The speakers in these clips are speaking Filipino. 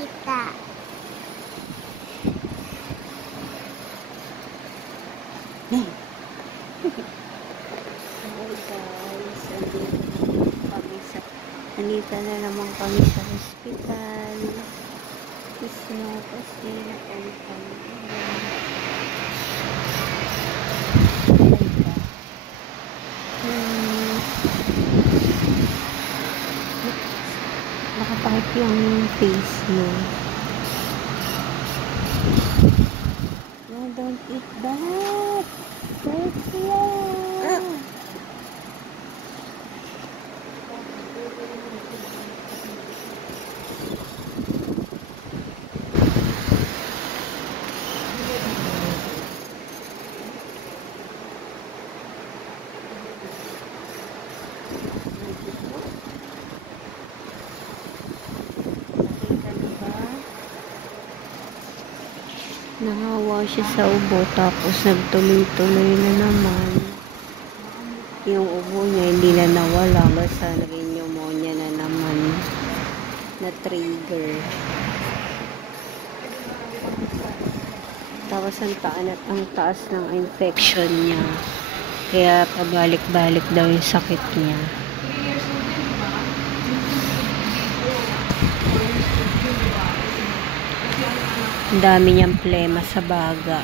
tita. Hi guys, andito na naman kami sa hospital. Kasi napunta nakapakit yung face mo. No, don't eat that. Nahawa siya sa ubo, tapos nagtuloy-tuloy na naman. Yung ubo niya hindi na nawala, basta naging pneumonia na naman na trigger. Tapos ang taas ng infection niya, kaya pabalik-balik daw yung sakit niya. Ang dami niyang plema sa baga.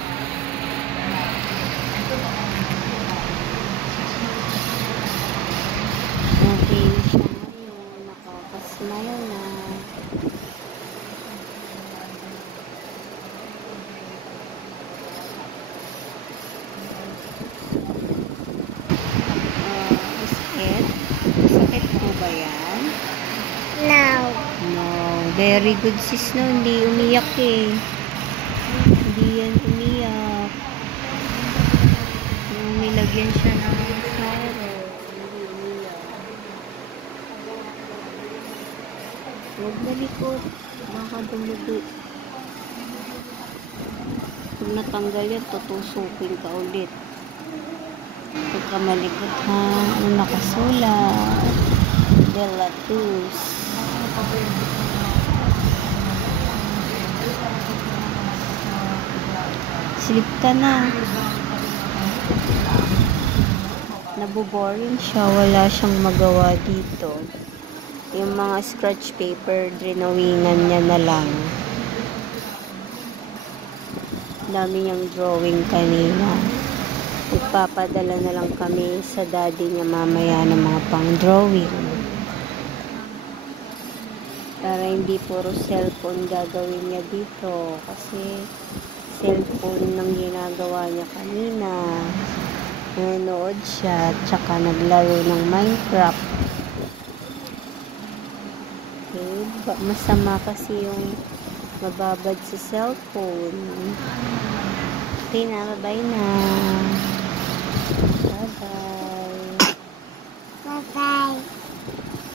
Okay na siya ngayon. Nakakasmile na. Sakit? Sakit po ba yan? No. No. Very good sis, no? Hindi umiyak eh. Hindi yan umiyak. Yung nilagyan siya ng syro. Hindi umiyak. Huwag malikot. Baka dumugo. Kung natanggal yan, tutusukin ka ulit. Huwag ka malikot ha. Ang nakasulat. Delatus. Sleep ka na. Naboboring siya. Wala siyang magawa dito. Yung mga scratch paper, drawingan niya na lang. Dami niyang drawing kanina. Magpapadala na lang kami sa daddy niya mamaya ng mga pang drawing. Para hindi puro cellphone gagawin niya dito. Kasi cellphone nang ginagawa niya kanina. Nanonood siya, tsaka naglaro ng Minecraft. Okay, masama kasi yung mababad sa cellphone. Okay na, bye na.